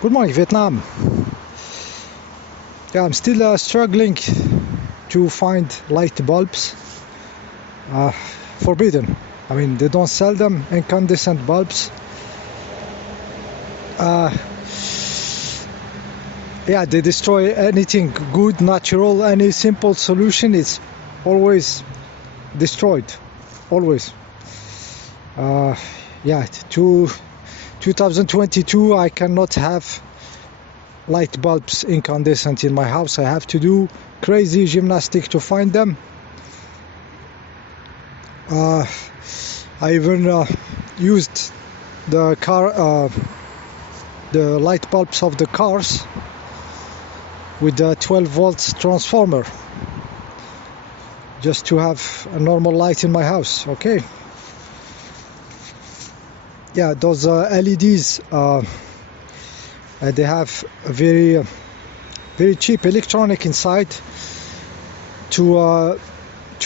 Good morning, Vietnam. Yeah, I'm still struggling to find light bulbs. Forbidden. I mean, they don't sell them, incandescent bulbs. Yeah, they destroy anything good, natural. Any simple solution is always destroyed. Always. Yeah, to 2022, I cannot have light bulbs incandescent in my house. I have to do crazy gymnastics to find them. I even used the light bulbs of the cars with the 12 volts transformer just to have a normal light in my house. Okay. Yeah, those LEDs, they have a very cheap electronic inside to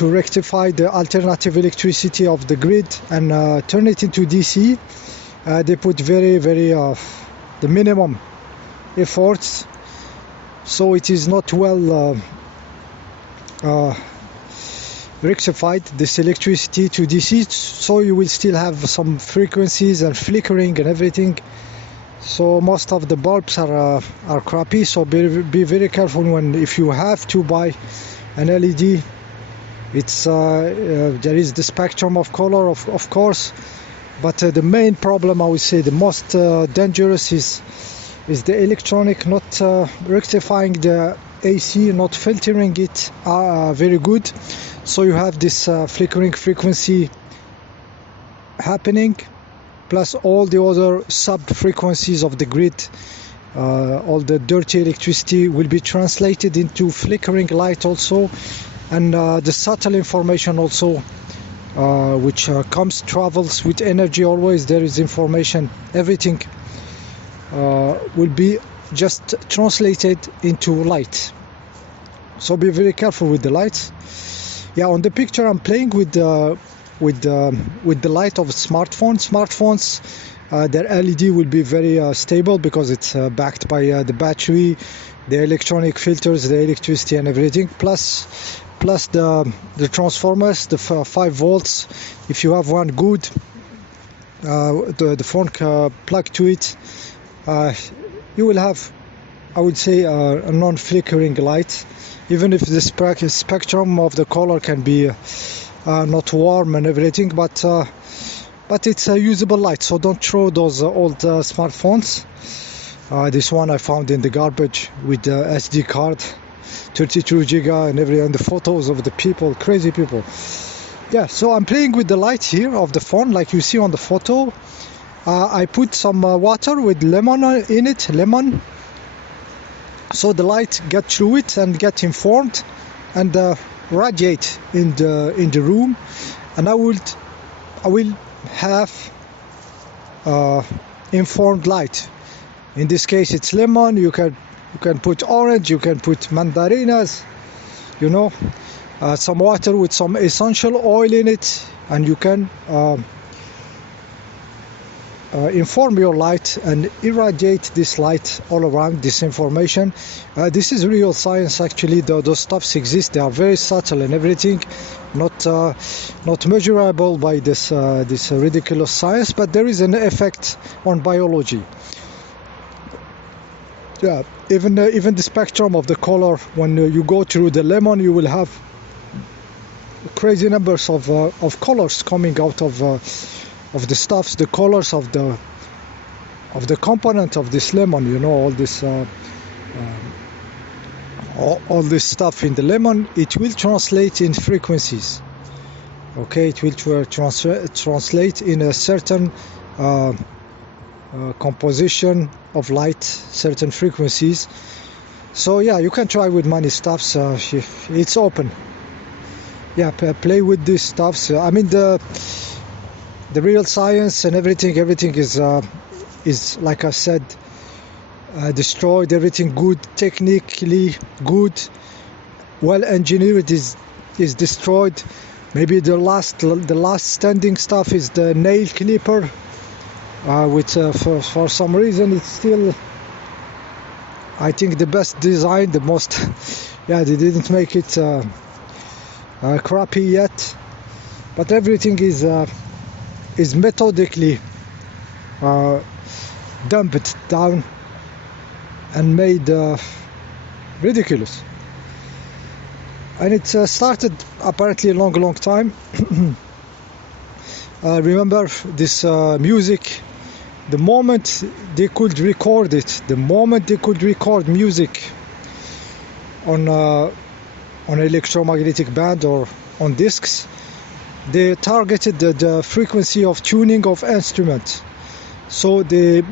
rectify the alternative electricity of the grid and turn it into DC. They put very the minimum efforts, so it is not well rectified, this electricity to DC, so you will still have some frequencies and flickering and everything. So most of the bulbs are crappy, so be very careful if you have to buy an LED. It's there is the spectrum of color, of course, but the main problem, I would say, the most dangerous is the electronic not rectifying the AC, not filtering it very good. So you have this flickering frequency happening, plus all the other sub-frequencies of the grid. All the dirty electricity will be translated into flickering light also, and the subtle information also, which travels with energy. Always there is information. Everything will be just translated into light. So be very careful with the lights. Yeah, on the picture I'm playing with the light of smartphones. Their LED will be very stable because it's backed by the battery, the electronic filters, the electricity and everything, plus the transformers, the 5 volts. If you have one good, the phone plug to it, you will have, I would say, a non-flickering light, even if the spectrum of the color can be not warm and everything, but it's a usable light. So don't throw those old smartphones. This one I found in the garbage with the SD card, 32 giga and the photos of the people, crazy people. Yeah, so I'm playing with the light here of the phone, like you see on the photo. I put some water with lemon in it, so the light get through it and get informed and radiate in the room, and I will have informed light. In this case it's lemon. You can put orange, you can put mandarinas, some water with some essential oil in it, and you can inform your light and irradiate this light all around, this information. This is real science, actually. Those stuffs exist. They are very subtle and everything, not measurable by this ridiculous science, but there is an effect on biology. Yeah, even the spectrum of the color, when you go through the lemon, you will have crazy numbers of colors coming out of the stuffs, the colors of the component of this lemon. All this all this stuff in the lemon, it will translate in frequencies. Okay, it will translate in a certain composition of light, certain frequencies. So yeah, you can try with many stuffs. It's open. Yeah, play with these stuffs. I mean, the real science and everything is like I said, destroyed. Everything good, technically good, well engineered is destroyed. Maybe the last standing stuff is the nail clipper, which for some reason it's still I think the best design, the most, yeah, they didn't make it crappy yet, but everything is methodically dumped down and made ridiculous. And it started apparently a long time. Remember this music, the moment they could record it, the moment they could record music on electromagnetic band or on discs, they targeted the frequency of tuning of instruments. So they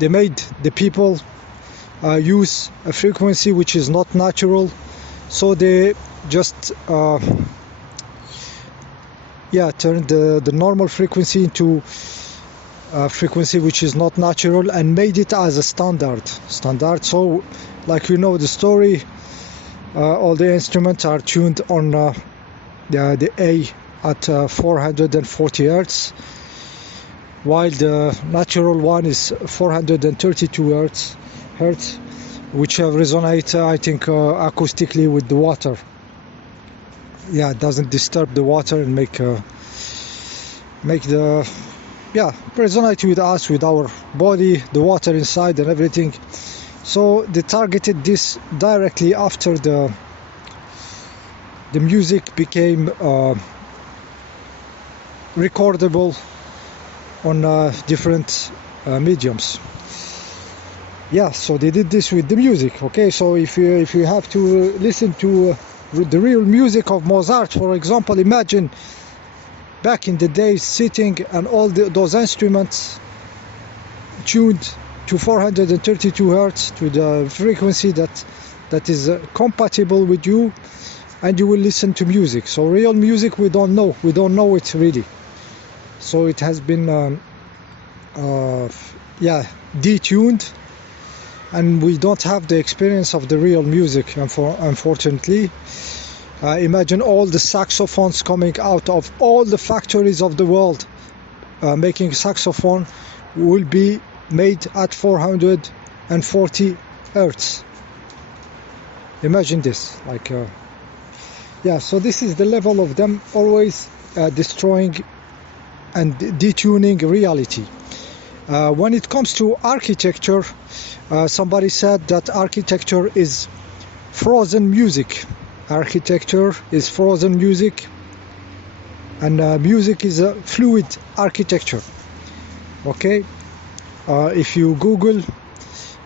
made the people use a frequency which is not natural. So they just turned the normal frequency into a frequency which is not natural and made it as a standard. So, like you know the story, all the instruments are tuned on the A at 440 hertz, while the natural one is 432 hertz, which resonate, I think, acoustically with the water. Yeah, it doesn't disturb the water and make the resonate with us, with our body, the water inside and everything. So they targeted this directly after the music became recordable on different mediums. Yeah, so they did this with the music. Okay, so if you have to listen to the real music of Mozart, for example, imagine back in the days sitting and all those instruments tuned to 432 hertz, to the frequency that is compatible with you, and you will listen to music. So real music we don't know it really. So it has been detuned, and we don't have the experience of the real music, unfortunately. Imagine all the saxophones coming out of all the factories of the world making saxophone will be made at 440 hertz. Imagine this, so this is the level of them always destroying and detuning reality. When it comes to architecture, somebody said that architecture is frozen music. Architecture is frozen music, and music is a fluid architecture. Okay, if you Google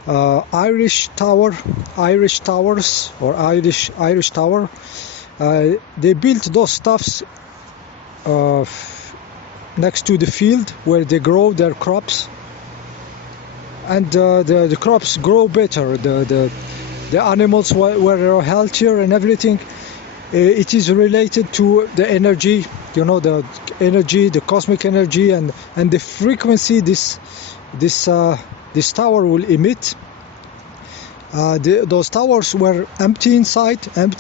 Irish towers or Irish tower, they built those stuffs next to the field where they grow their crops, and the crops grow better. The animals were healthier and everything. It is related to the energy, the energy, the cosmic energy, and the frequency this tower will emit. Those towers were empty inside, and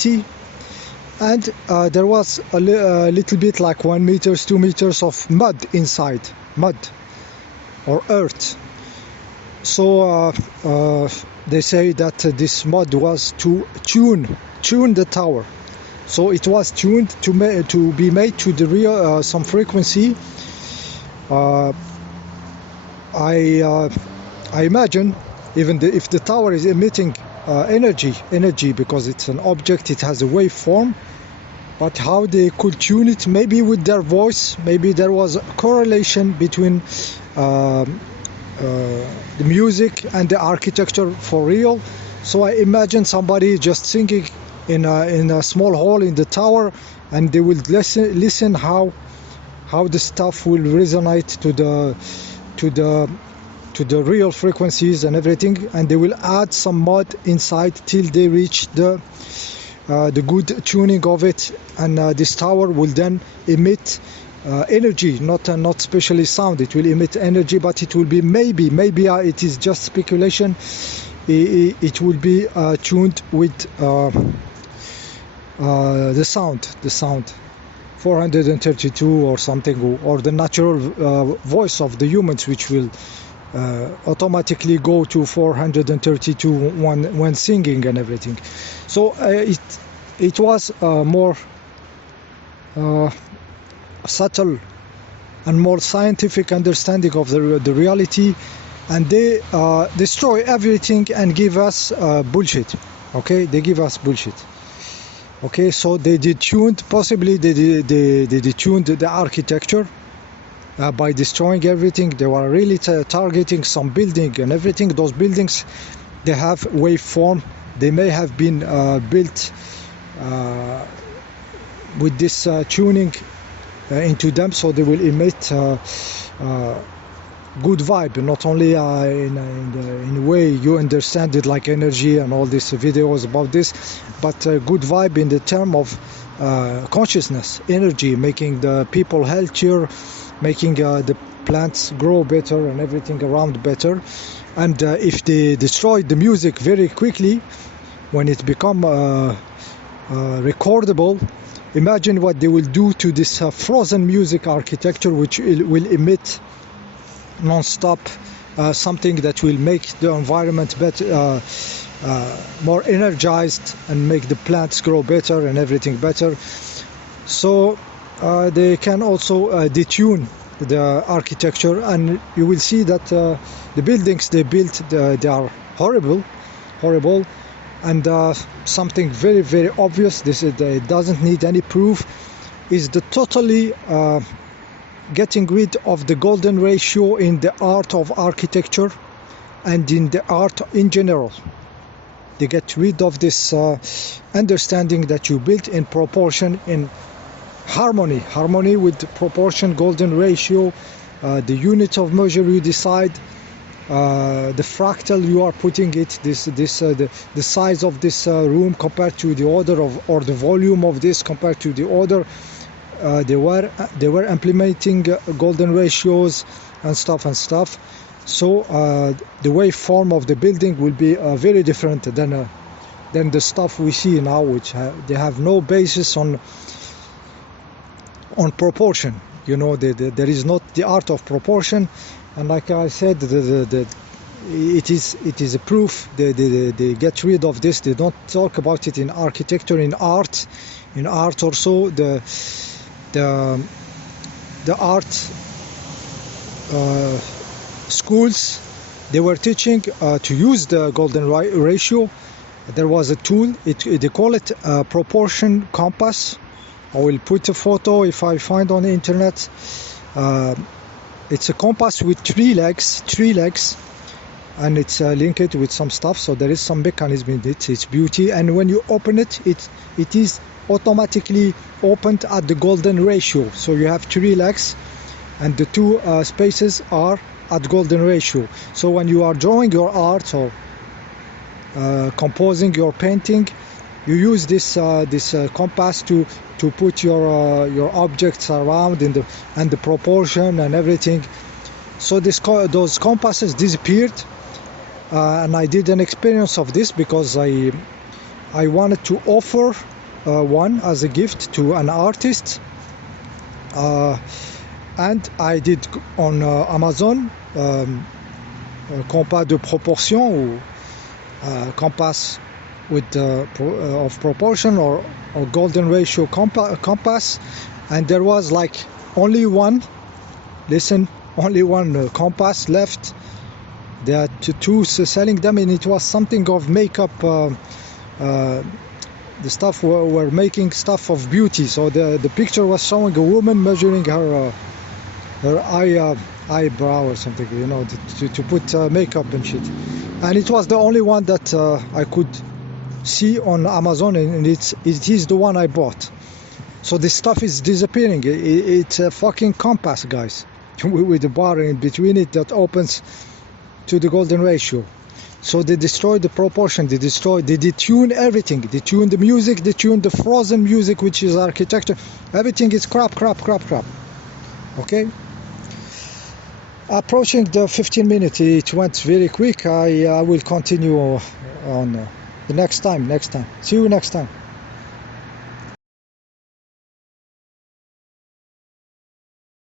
there was a little bit like 1 meter, 2 meters of mud inside, mud or earth. So they say that this mud was to tune the tower. So it was tuned to be made to the real some frequency. I imagine even if the tower is emitting energy because it's an object, it has a waveform. But how they could tune it? Maybe with their voice. Maybe there was a correlation between the music and the architecture for real. So I imagine somebody just singing in a small hall in the tower, and they will listen how the stuff will resonate to the real frequencies and everything, and they will add some mud inside till they reach the good tuning of it, and this tower will then emit energy, not especially sound. It will emit energy, but it will be maybe it is just speculation. It will be tuned with the sound 432 or something, or the natural voice of the humans, which will automatically go to 432 when singing and everything. So it was more subtle and more scientific understanding of the reality, and they destroy everything and give us bullshit. Okay, they give us bullshit. Okay, so they detuned, possibly they detuned the architecture by destroying everything. They were really targeting some building and everything. Those buildings, they have waveform. They may have been built with this tuning into them, so they will emit good vibe, not only in a way you understand it, like energy and all these videos about this, but good vibe in the term of consciousness, energy, making the people healthier, making the plants grow better and everything around better. And if they destroy the music very quickly, when it become recordable, imagine what they will do to this frozen music architecture, which will emit non-stop something that will make the environment better, more energized, and make the plants grow better and everything better. So they can also detune the architecture, and you will see that the buildings they built, they are horrible. And something very, very obvious, this is, it doesn't need any proof, is the totally getting rid of the golden ratio in the art of architecture and in the art in general. They get rid of this understanding that you built in proportion, in harmony with proportion, golden ratio, the unit of measure you decide, the fractal you are putting it, the size of this room compared to the other, or the volume of this compared to the other. They were implementing golden ratios and stuff. So the waveform of the building will be very different than the stuff we see now, which they have no basis on proportion. You know, there is not the art of proportion. And like I said, it is a proof. They get rid of this. They don't talk about it in architecture, in art also. The art schools, they were teaching to use the golden ratio. There was a tool. They call it proportion compass. I will put a photo if I find on the internet. It's a compass with three legs, and it's linked with some stuff. So there is some mechanism in it. It's beauty. And when you open it, it is automatically opened at the golden ratio. So you have three legs, and the two spaces are at golden ratio. So when you are drawing your art or composing your painting, you use this compass to put your objects around and the proportion and everything. So those compasses disappeared, and I did an experience of this because I wanted to offer one as a gift to an artist, and I did on Amazon compas de proportion, or compass with of proportion, or golden ratio compass, and there was like only one compass left. There are two selling them, and it was something of makeup. The stuff were making stuff of beauty. So the picture was showing a woman measuring her eyebrow or something, you know, to put makeup and shit. And it was the only one that I could see on Amazon, and it is the one I bought. So this stuff is disappearing. It's a fucking compass, guys, with a bar in between it that opens to the golden ratio. So they destroyed the proportion, they detune everything. They tune the music, they tune the frozen music, which is architecture. Everything is crap. Okay? Approaching the 15 minutes, it went very quick. I will continue on the next time. See you next time.